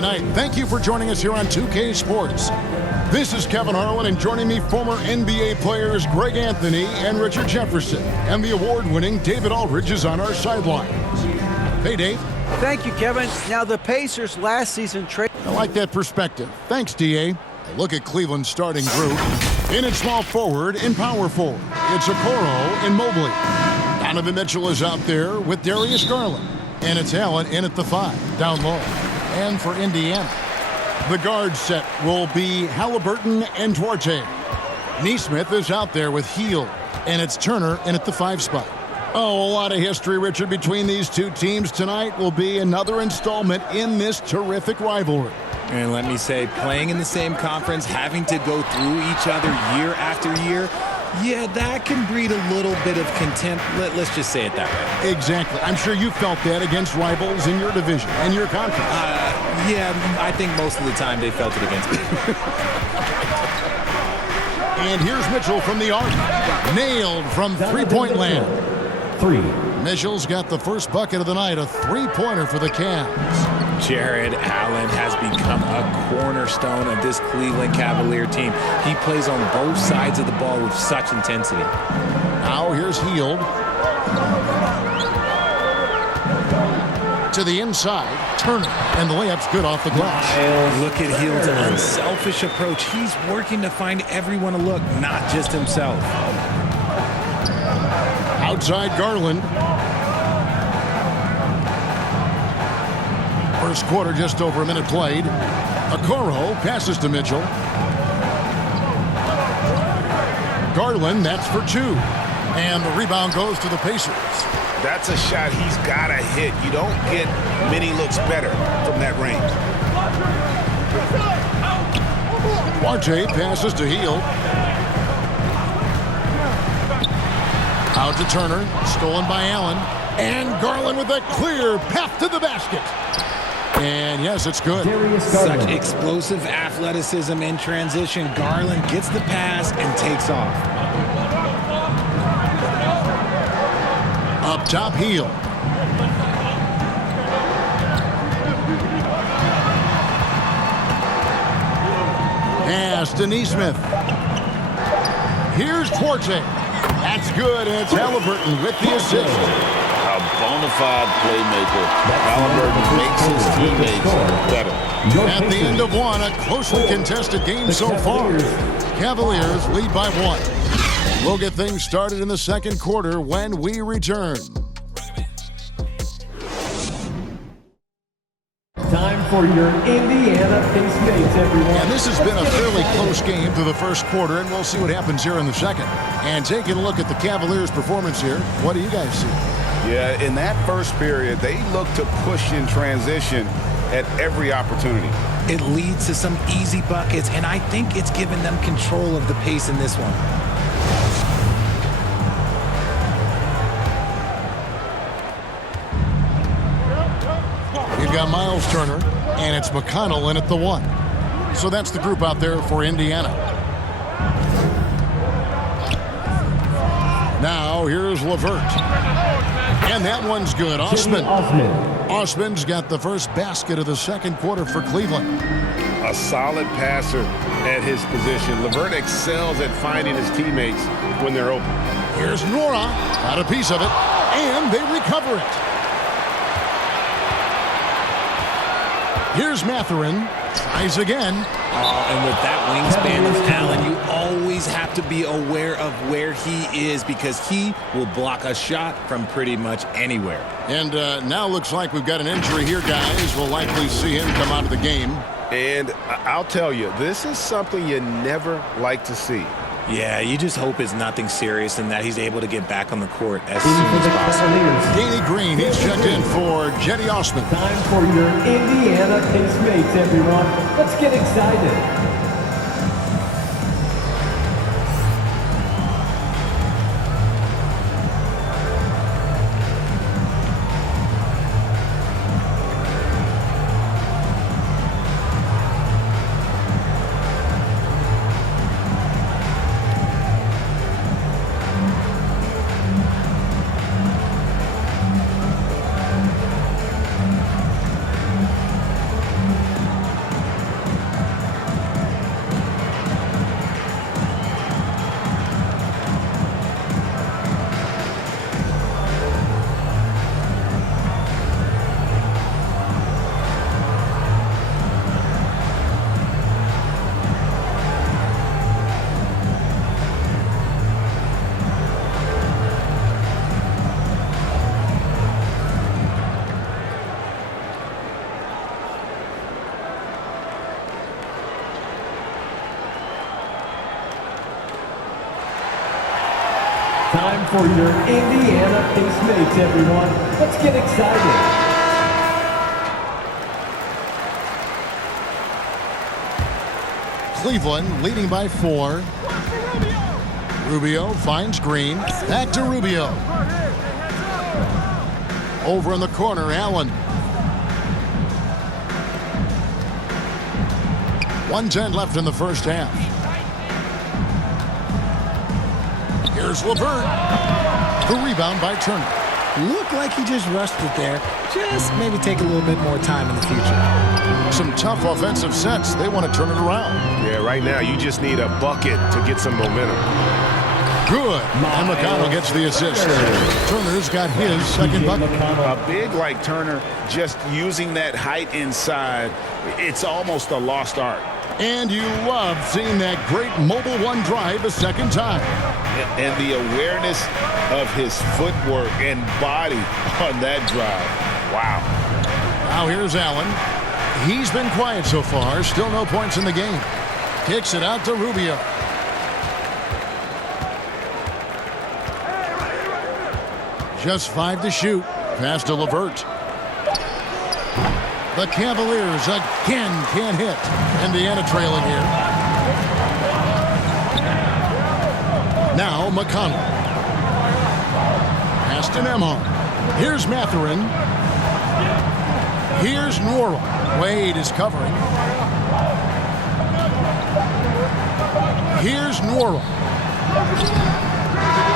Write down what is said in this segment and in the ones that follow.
Tonight, thank you for joining us here on 2K Sports. This is Kevin Harlan, and joining me, former NBA players Greg Anthony and Richard Jefferson. And the award-winning David Aldridge is on our sidelines. Hey, Dave. Thank you, Kevin. Now, the Pacers last season trade. I like that perspective. Thanks, D.A. A look at Cleveland's starting group. In at small forward, in power forward, it's Okoro and Mobley. Donovan Mitchell is out there with Darius Garland. And it's Allen in at the 5, down low. And for Indiana, the guard set will be Halliburton and Duarte. Neesmith is out there with Hield, and it's Turner in at the 5 spot. Oh, a lot of history, Richard, between these two teams. Tonight will be another installment in this terrific rivalry. And let me say, playing in the same conference, having to go through each other year after year, yeah, that can breed a little bit of contempt. Let's just say it that way. Exactly. I'm sure you felt that against rivals in your division and your conference. Yeah, I think most of the time they felt it against me. And here's Mitchell from the arc. Nailed from three-point land. 3. Mitchell's got the first bucket of the night, a three-pointer for the Cavs. Jared Allen has become a cornerstone of this Cleveland Cavalier team. He plays on both sides of the ball with such intensity. Now here's Hield. To the inside, Turner, and the layup's good off the glass. Look at Hield's unselfish approach. He's working to find everyone a look, not just himself. Outside Garland. First quarter, just over a minute played. Okoro passes to Mitchell. Garland, that's for 2. And the rebound goes to the Pacers. That's a shot he's got to hit. You don't get many looks better from that range. Duarte passes to Hield. Out to Turner, stolen by Allen. And Garland with a clear path to the basket. And yes, it's good. Such explosive athleticism in transition. Garland gets the pass and takes off. Up top, Hield. Pass to Neesmith. Here's Duarte. That's good, and it's Halliburton with the assist. A bona fide playmaker. Halliburton makes his teammates better. At the end of one, a closely contested game so far. Cavaliers lead by 1. We'll get things started in the second quarter when we return. Time for your Indiana Pacers, everyone. And this has been a fairly close game through the first quarter, and we'll see what happens here in the second. And taking a look at the Cavaliers' performance here, what do you guys see? Yeah, in that first period, they look to push in transition at every opportunity. It leads to some easy buckets, and I think it's given them control of the pace in this one. We've got Miles Turner, and it's McConnell in at the 1. So that's the group out there for Indiana. Now here's LeVert. And that one's good. Osman's got the first basket of the second quarter for Cleveland. A solid passer at his position. LeVert excels at finding his teammates when they're open. Here's Nora. Got a piece of it. And they recover it. Here's Mathurin. Tries again. And with that wingspan of Allen, you always have to be aware of where he is because he will block a shot from pretty much anywhere. And now looks like we've got an injury here, guys. We'll likely see him come out of the game. And I'll tell you, this is something you never like to see. Yeah, you just hope it's nothing serious and that he's able to get back on the court as soon as possible. Danny Green, he's checked in for Jetty Osman. Time for your Indiana Pacers, everyone. Let's get excited. Time for your Indiana Pacemates, everyone. Let's get excited. Cleveland leading by 4. Rubio finds Green. Back to Rubio. Over in the corner, Allen. 1:10 left in the first half. Here's LeVert. The rebound by Turner. Looked like he just rushed it there. Just maybe take a little bit more time in the future. Some tough offensive sets. They want to turn it around. Yeah, right now you just need a bucket to get some momentum. Good. And McConnell gets the assist. Turner's got his second bucket. A big like Turner, just using that height inside, it's almost a lost art. And you love seeing that great mobile one drive a second time. And the awareness of his footwork and body on that drive. Wow. Now here's Allen. He's been quiet so far. Still no points in the game. Kicks it out to Rubio. Just 5 to shoot. Pass to LeVert. The Cavaliers again can't hit. Indiana trailing here. Now McConnell. Pass to Nembhard. Here's Mathurin. Here's Norrell. Wade is covering. Here's Norrell.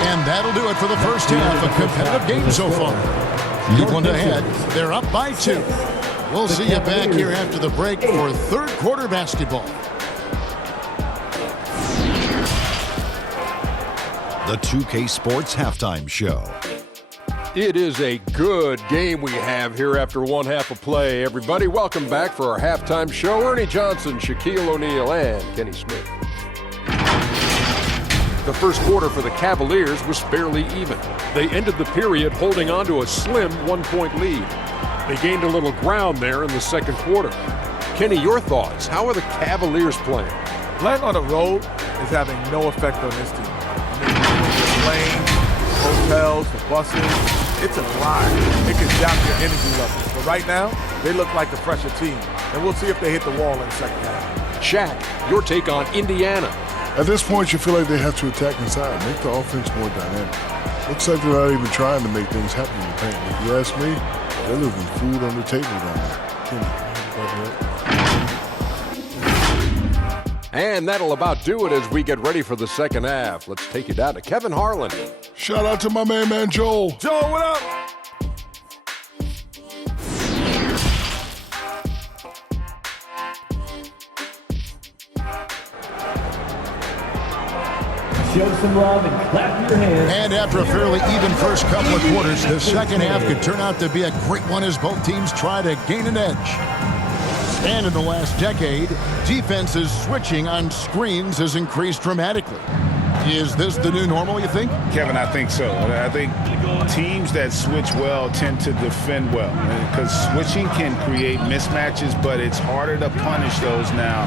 And that'll do it for the first half. A competitive game so far. Cleveland ahead. They're up by 2. We'll see you back here after the break for third quarter basketball. The 2K Sports Halftime Show. It is a good game we have here after one half of play. Everybody, welcome back for our halftime show. Ernie Johnson, Shaquille O'Neal, and Kenny Smith. The first quarter for the Cavaliers was fairly even. They ended the period holding on to a slim 1-point lead. They gained a little ground there in the second quarter. Kenny, your thoughts? How are the Cavaliers playing? Playing on the road is having no effect on this team. I mean, the planes, the hotels, the buses, it's a grind. It can zap your energy levels. But right now, they look like the fresher team. And we'll see if they hit the wall in the second half. Shaq, your take on Indiana. At this point, you feel like they have to attack inside, make the offense more dynamic. Looks like they're not even trying to make things happen in the paint. If you ask me, they're leaving food on the table down there. And that'll about do it as we get ready for the second half. Let's take you down to Kevin Harlan. Shout out to my man Joel. Joel, what up? Show some love and clap your hands. And after a fairly even first couple of quarters, the second half could turn out to be a great one as both teams try to gain an edge. And in the last decade, defenses switching on screens has increased dramatically. Is this the new normal, you think? Kevin, I think so. I think teams that switch well tend to defend well because switching can create mismatches, but it's harder to punish those now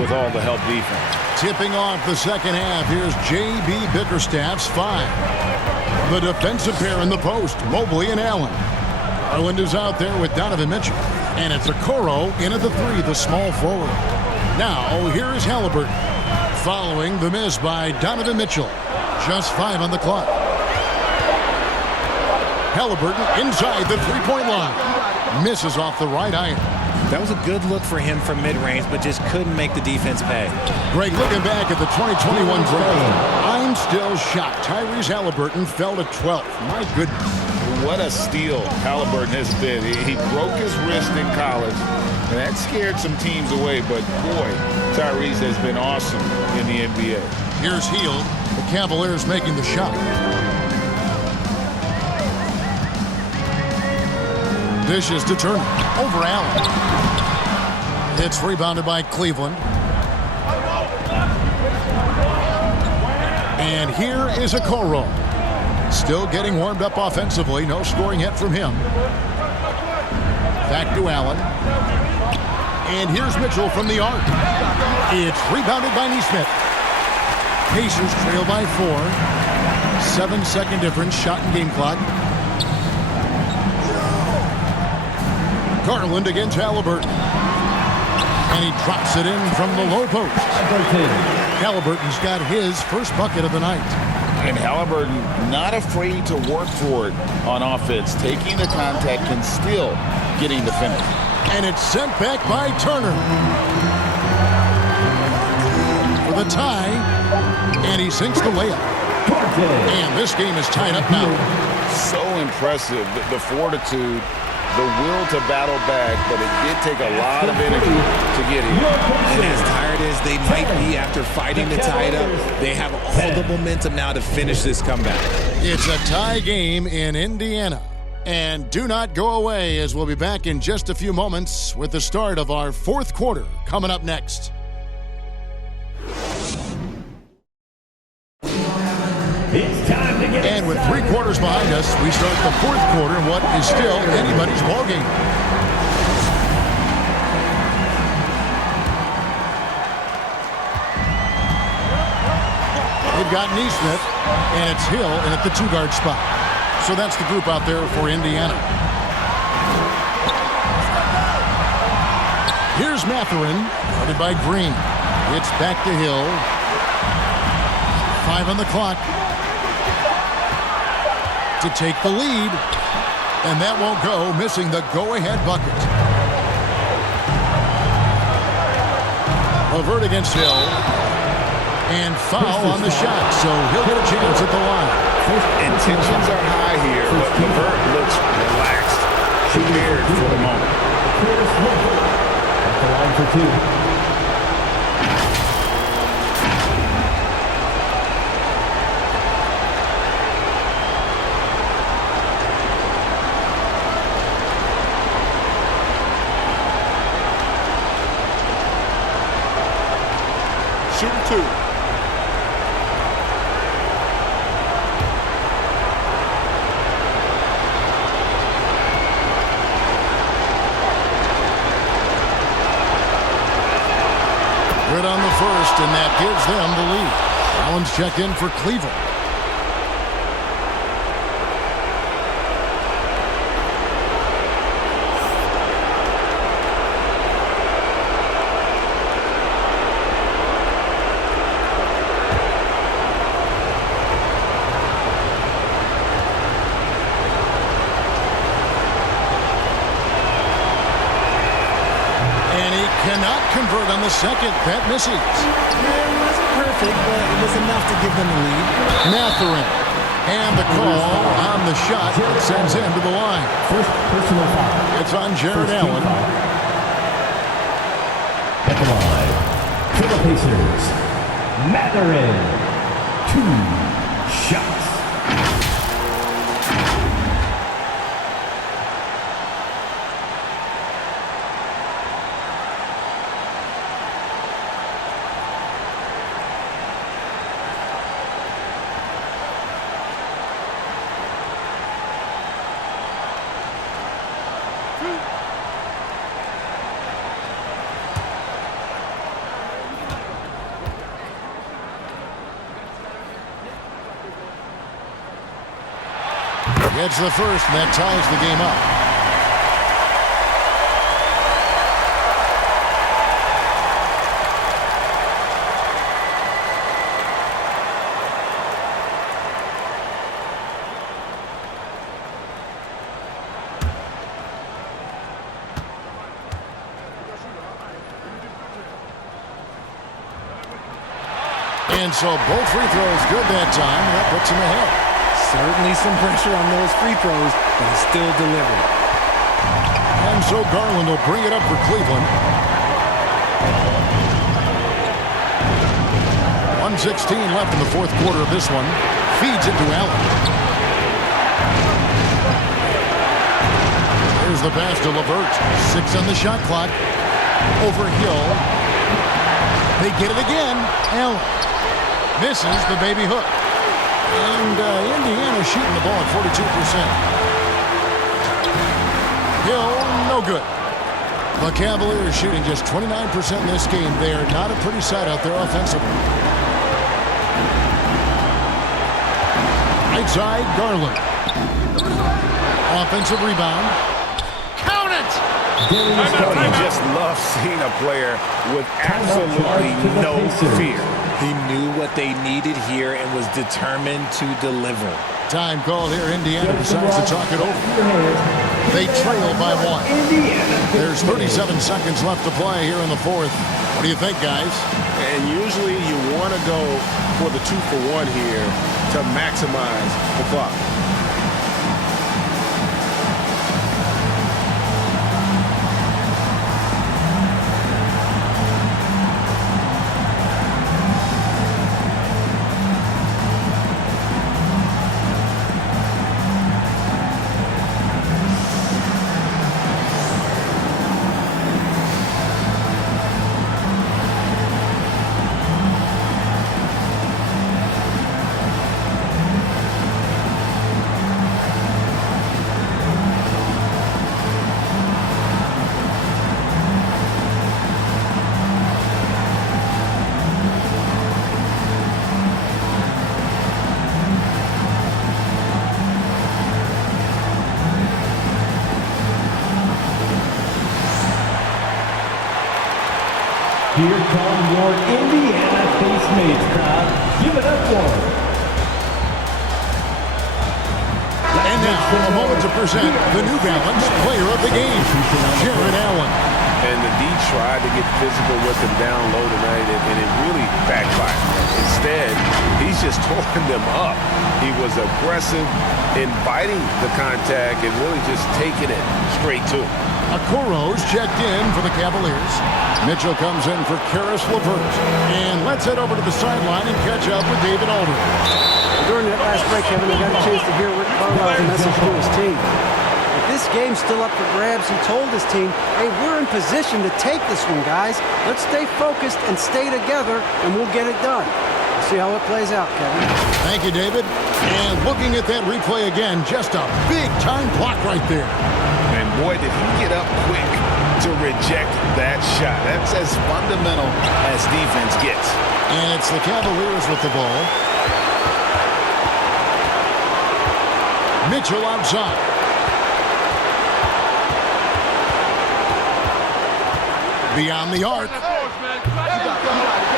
with all the help defense. Tipping off the second half, here's J.B. Bickerstaff's 5. The defensive pair in the post, Mobley and Allen. Garland is out there with Donovan Mitchell. And it's Okoro in at the 3, the small forward. Now, here is Halliburton, following the miss by Donovan Mitchell. Just 5 on the clock. Halliburton inside the three-point line. Misses off the right iron. That was a good look for him from mid-range, but just couldn't make the defense pay. Greg, looking back at the 2021 draft, I'm still shocked. Tyrese Halliburton fell to 12th. My goodness. What a steal Halliburton has been. He broke his wrist in college, and that scared some teams away. But, boy, Tyrese has been awesome in the NBA. Here's Hield. The Cavaliers making the shot. Dishes to Turner. Over Allen. It's rebounded by Cleveland. And here is Okoro. Still getting warmed up offensively. No scoring yet from him. Back to Allen. And here's Mitchell from the arc. It's rebounded by Nesmith. Pacers trail by 4. 7-second difference, shot and game clock. Garland against Halliburton. And he drops it in from the low post. Halliburton's got his first bucket of the night. And Halliburton not afraid to work for it on offense, taking the contact and still getting the finish. And it's sent back by Turner. For the tie, and he sinks the layup. And this game is tied up now. So impressive, the fortitude, the will to battle back, but it did take a lot of energy to get here. And as tired as they might be after fighting to tie it up, they have all the momentum now to finish this comeback. It's a tie game in Indiana. And do not go away, as we'll be back in just a few moments with the start of our fourth quarter coming up next. It's time to get And with 3 quarters behind us, we start the fourth quarter in what is still anybody's ballgame. They've got Neesmith, and it's Hill in at the 2-guard spot. So that's the group out there for Indiana. Here's Matherin, guarded by Green. It's back to Hill. 5 on the clock to take the lead, and that won't go, missing the go-ahead bucket. LeVert against Hill, and foul on the shot, so he'll get a chance at the line. Intentions are high here, but LeVert looks relaxed, prepared for the moment. At the line for 2. Shooting 2. Good on the first, and that gives them the lead. Allen's checked in for Cleveland. Cannot convert on the second. That misses. It wasn't perfect, but it was enough to give them the lead. Matherin. And the call on the shot that sends him to the line. First personal foul. It's on Jared Allen. At the line, for the Pacers, Matherin. 2 shots. Gets the first, and that ties the game up. And so both free throws good that time. That puts him ahead. Certainly some pressure on those free throws, but he still delivered. And so Garland will bring it up for Cleveland. 1:16 left in the fourth quarter of this one. Feeds it to Allen. Here's the pass to LeVert. 6 on the shot clock. Over Hill. They get it again. Allen misses the baby hook. And Indiana shooting the ball at 42%. Hill, no good. The Cavaliers shooting just 29% in this game. They are not a pretty sight out there offensively. Right side, Garland. Offensive rebound. Count it! You just love seeing a player with absolutely no fear. He knew what they needed here and was determined to deliver. Time called here. Indiana decides to talk it over. They trail by 1. There's 37 seconds left to play here in the fourth. What do you think, guys? And usually you want to go for the 2-for-1 here to maximize the clock. Here come your Indiana face mates, crowd. Give it up for them. And now, a moment to present the New Balance Player of the Game, Jared Allen. And the D tried to get physical with him down low tonight, and it really backfired. Instead, he's just tore them up. He was aggressive, inviting the contact, and really just taking it straight to him. Okoro's checked in for the Cavaliers. Mitchell comes in for Karis LeVert. And let's head over to the sideline and catch up with David Aldridge. During that last break, Kevin, I got a chance to hear Rick Carlisle's message to his team. If this game's still up for grabs, he told his team, hey, we're in position to take this one, guys. Let's stay focused and stay together, and we'll get it done. We'll see how it plays out, Kevin. Thank you, David. And looking at that replay again, just a big-time block right there. And boy, did he get up quick to reject that shot. That's as fundamental as defense gets. And it's the Cavaliers with the ball. Mitchell outside. Beyond the arc.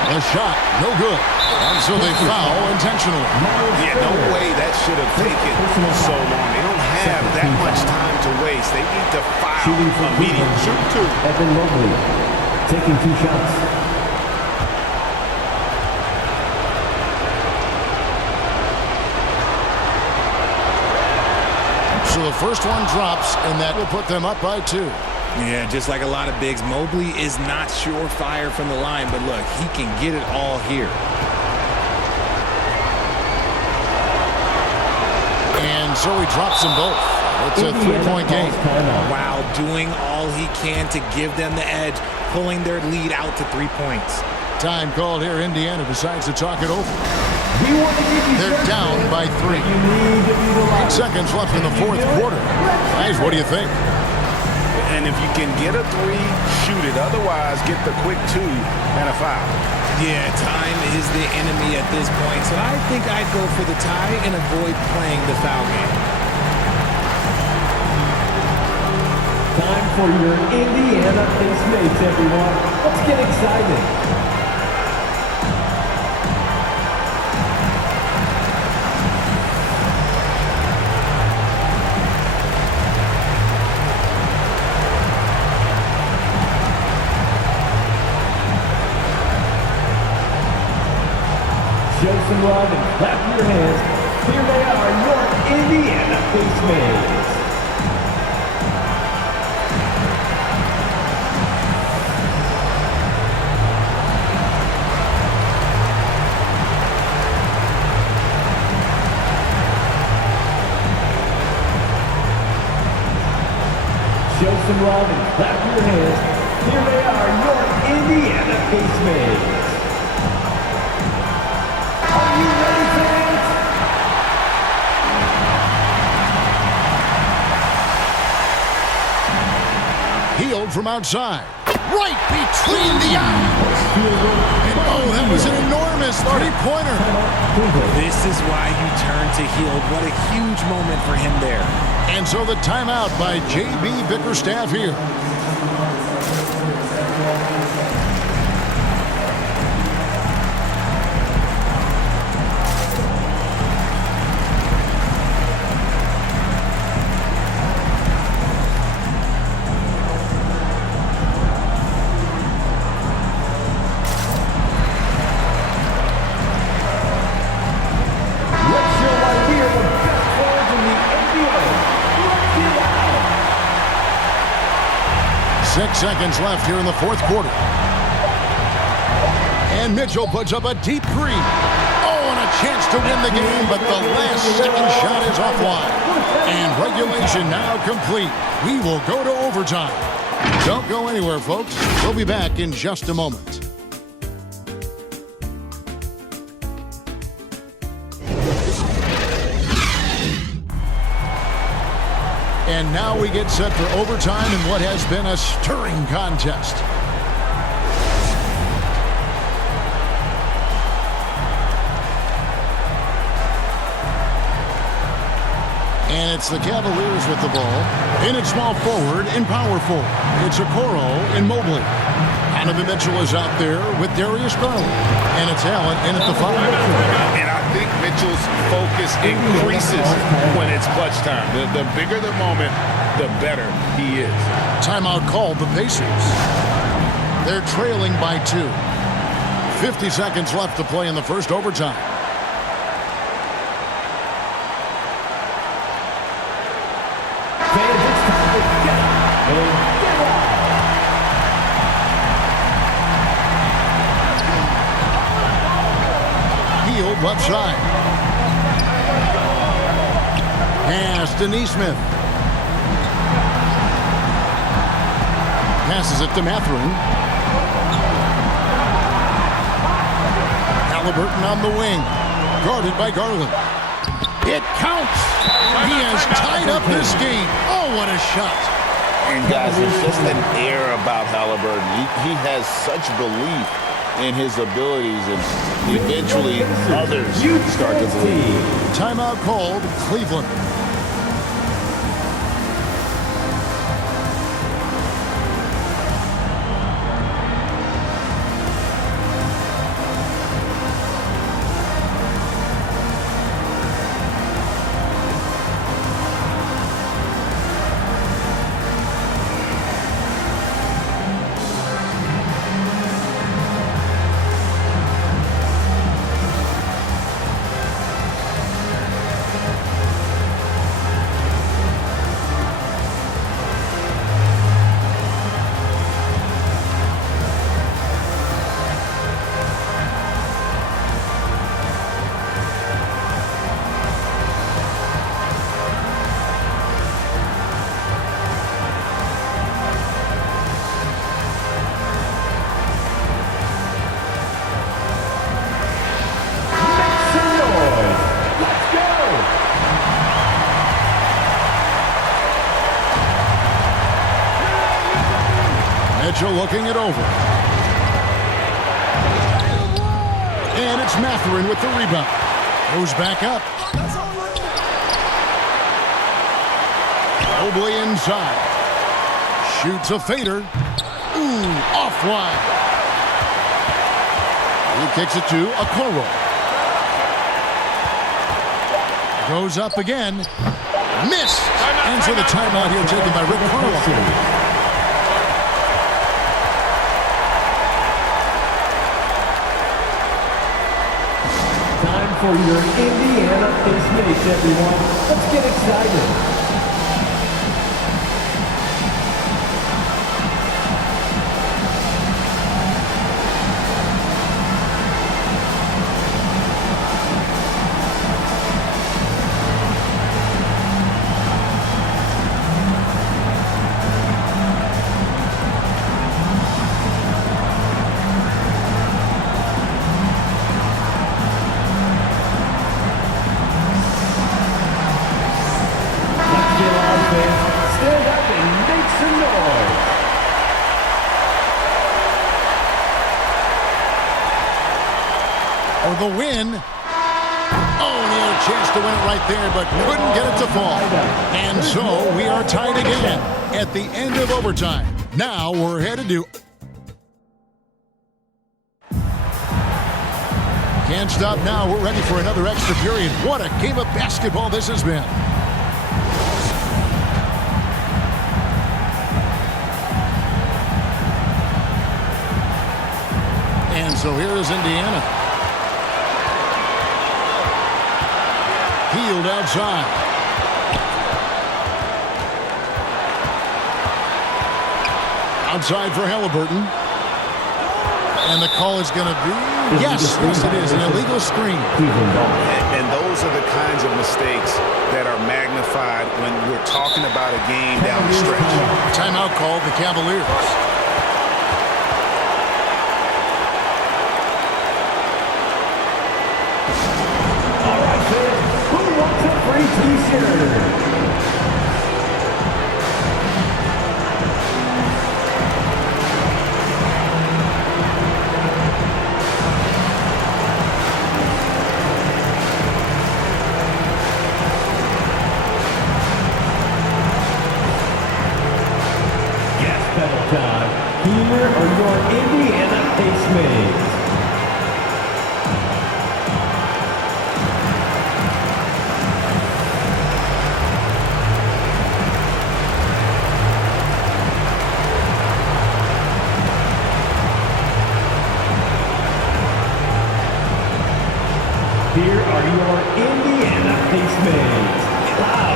The shot, no good. And so they foul intentionally. Yeah, no way that should have taken so long. They don't have that much time to waste. They need to foul immediately. Shoot two. Evan Mobley taking 2 shots. So the first one drops, and that will put them up by 2. Yeah, just like a lot of bigs, Mobley is not surefire from the line, but look, he can get it all here. And so he drops them both. It's a 3-point game. Wow, doing all he can to give them the edge, pulling their lead out to 3 points. Time called here. Indiana decides to talk it over. They're down by 3. 8 seconds left in the fourth quarter. Guys, what do you think? And if you can get a 3, shoot it. Otherwise, get the quick 2 and a foul. Yeah, time is the enemy at this point, so I think I'd go for the tie and avoid playing the foul game. Time for your Indiana face mates, everyone. Let's get excited. Show some love and clap your hands. Here they are, your Indiana face mates. Show some love and clap your hands. Here they are, your Indiana face mates. Are you ready, fans? Healed from outside. Right between the eyes. And oh, that was an enormous this three-pointer. This is why you turn to Hield. What a huge moment for him there. And so the timeout by J.B. Bickerstaff here. Let's show right here the best players in the NBA. Let's get out. 6 seconds left here in the fourth quarter. And Mitchell puts up a deep three. Oh, and a chance to win the game, but the last second shot is offline. And regulation now complete. We will go to overtime. Don't go anywhere, folks. We'll be back in just a moment. And now we get set for overtime in what has been a stirring contest. And it's the Cavaliers with the ball. In at small forward, in power forward. It's Okoro in Mobley. Donovan Mitchell is out there with Darius Garland. And it's Allen in at the 5. And I think Mitchell's focus increases when it's clutch time. The bigger the moment, the better he is. Timeout called the Pacers. They're trailing by 2. 50 seconds left to play in the first overtime. Fans, it's time to get up and get out. Hield left side. Pass to Neesmith. Passes it to Mathurin. Halliburton on the wing. Guarded by Garland. It counts. He has tied up this game. Oh, what a shot. And guys, there's just an air about Halliburton. He has such belief in his abilities, and eventually others start to believe. Timeout called Cleveland. Mitchell looking it over. And it's Mathurin with the rebound. Goes back up. Mobley inside. Shoots a fader. Ooh, offline. He kicks it to Okoro. Goes up again. Missed. And so the timeout here taken by Rick Carlisle. For your Indiana Pace Mates, everyone. Let's get excited. for the win. Oh, and he had a chance to win it right there, but couldn't get it to fall. And so we are tied again at the end of overtime. Now we're headed to... Can't stop now. We're ready for another extra period. What a game of basketball this has been. And so here is Indiana. Healed outside. Outside for Halliburton. And the call is going to be, yes, it is, an illegal screen. And those are the kinds of mistakes that are magnified when we're talking about a game down the stretch. Timeout called the Cavaliers. All right, fans, who wants a free t-shirt? Here are your Indiana face mates. Here are your Indiana face mates. Wow.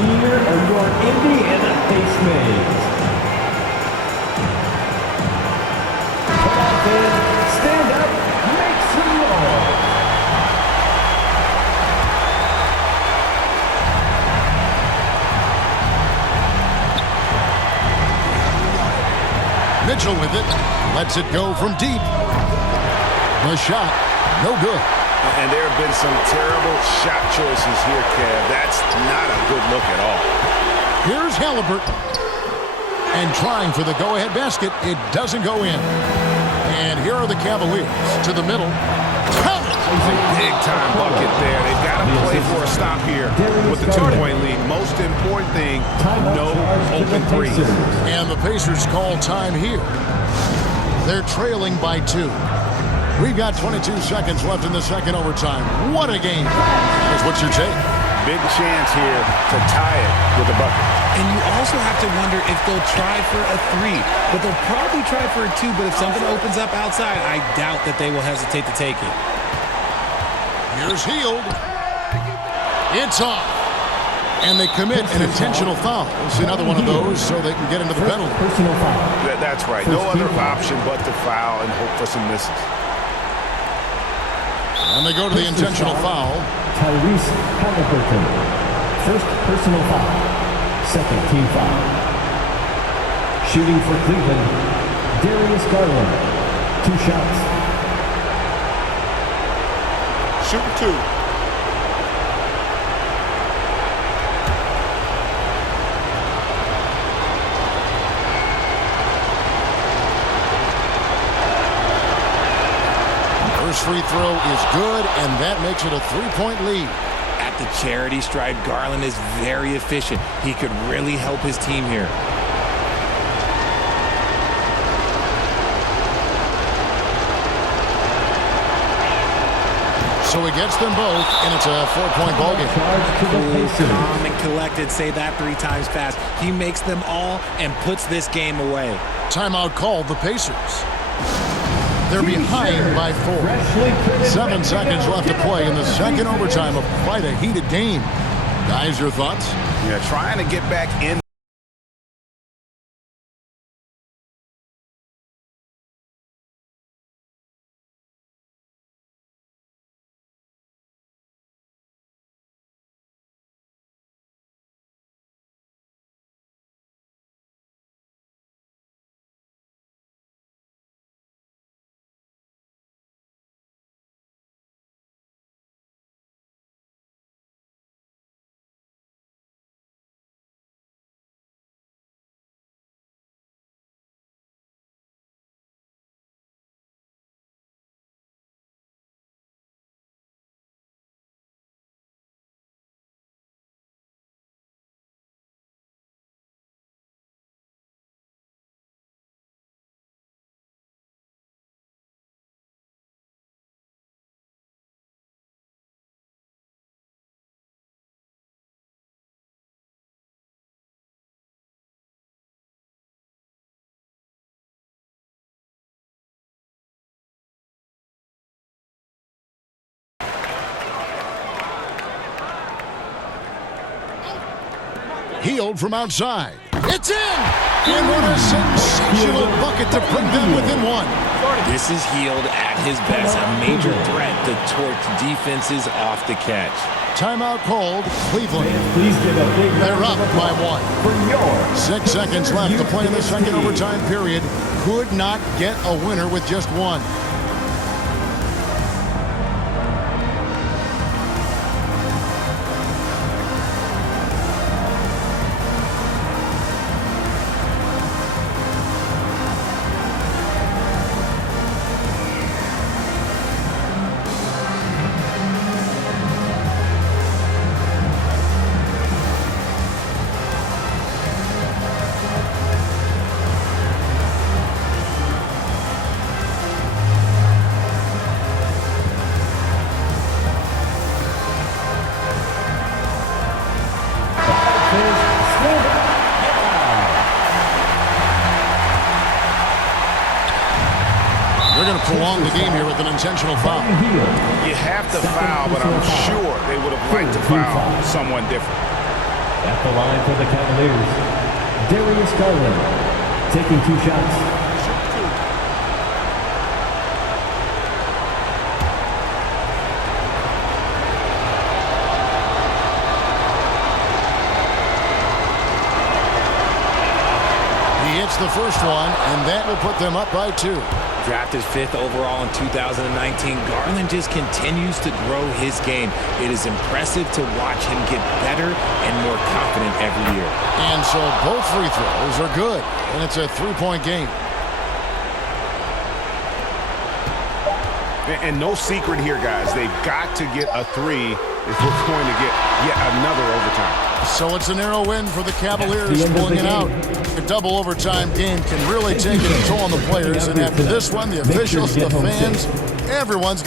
Here are your Indiana face mates. Come on, fans. Stand up. Make some noise. Mitchell with it. Lets it go from deep. The shot, no good. And there have been some terrible shot choices here, Kev. That's not a good look at all. Here's Halliburton. And trying for the go-ahead basket. It doesn't go in. And here are the Cavaliers to the middle. Count it! Big-time bucket there. They've got to play for a stop here with the two-point lead. Most important thing, no open threes. And the Pacers call time here. They're trailing by 2. We've got 22 seconds left in the second overtime. What a game. That's what you take. Big chance here to tie it with a bucket. And you also have to wonder if they'll try for a 3. But they'll probably try for a 2. But if something opens up outside, I doubt that they will hesitate to take it. Here's Hield. It's off. And they commit an intentional foul. It's another one of those so they can get into the penalty. Personal foul. That's right. No other option but to foul and hope for some misses. And they go to the intentional foul. Tyrese Halliburton. First personal foul. Second team foul. Shooting for Cleveland, Darius Garland. 2 shots. Shooting 2. First free throw is good, and that makes it a 3-point lead. At the charity stripe, Garland is very efficient. He could really help his team here. So he gets them both, and it's a 4-point ballgame. Cool, calm, and collected. Say that 3 times fast. He makes them all and puts this game away. Timeout called the Pacers. They're behind by 4. 7 seconds left to play in the second overtime of quite a heated game. Guys, your thoughts? Yeah, trying to get back in Hield from outside. It's in! And what a sensational bucket to bring them within one. This is Hield at his best, a major threat to torch defenses off the catch. Timeout called. Cleveland. Please give a big They're round up of by applause one. for your 6 seconds left to play in the second overtime period. Could not get a winner with just one. They're going to prolong the game here with an intentional foul. You have to foul, but I'm sure they would have liked to foul someone different. At the line for the Cavaliers, Darius Garland taking 2 shots. He hits the first one, and that will put them up by 2. Drafted 5th overall in 2019, Garland just continues to grow his game. It is impressive to watch him get better and more confident every year. And so both free throws are good, and it's a 3-point game. And no secret here, guys. They've got to get a 3 if we're going to get yet another overtime. So it's a narrow win for the Cavaliers pulling it out. A double overtime game can really take a toll on the players, and after this one, the officials, the fans, everyone's